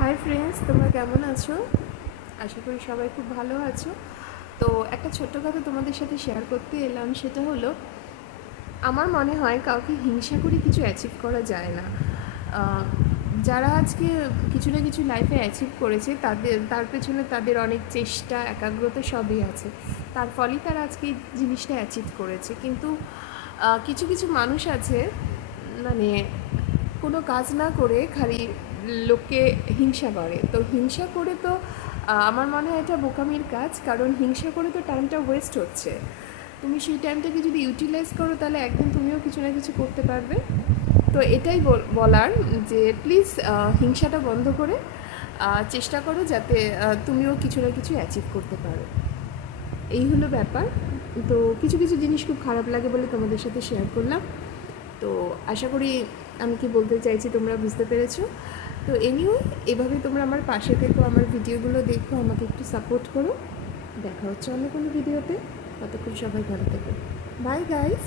Hi friends, তোমরা কেমন আছো? আশা করি সবাই খুব ভালো আছো। তো একটা ছোট্ট কথা তোমাদের সাথে শেয়ার করতে এলাম, সেটা হলো আমার মনে হয় কাউকে হিংসা করে কিছু অ্যাচিভ করা যায় না। আহ, যারা আজকে কিছু না কিছু লাইফে অ্যাচিভ করেছে তার পেছনে তাদের অনেক চেষ্টা, একাগ্রতা সবই আছে। তার ফলেই তারা আজকে এই জিনিসটা অ্যাচিভ করেছে। কিন্তু কিছু কিছু মানুষ আছে, মানে কোনো কাজ না করে খালি লোককে হিংসা করে। তো হিংসা করে তো আমার মনে হয় এটা বোকামির কাজ, কারণ হিংসা করে তো টাইমটা ওয়েস্ট হচ্ছে। তুমি সেই টাইমটাকে যদি ইউটিলাইজ করো তাহলে একদিন তুমিও কিছু না কিছু করতে পারবে। তো এটাই বলার যে প্লিজ হিংসাটা বন্ধ করে চেষ্টা করো যাতে তুমিও কিছু না কিছু অ্যাচিভ করতে পারো। এই হলো ব্যাপার। তো কিছু কিছু জিনিস খুব খারাপ লাগে বলে তোমাদের সাথে শেয়ার করলাম। তো আশা করি আমি কি বলতে চাইছি তোমরা বুঝতে পেরেছো। তো এনিওয়ে, এভাবেই তোমরা আমার পাশে থেকো, আমার ভিডিওগুলো দেখো, আমাকে একটু সাপোর্ট করো। দেখা হচ্ছে অন্য কোনো ভিডিওতে। ততক্ষণ সবাই ভালো থেকো। Bye guys.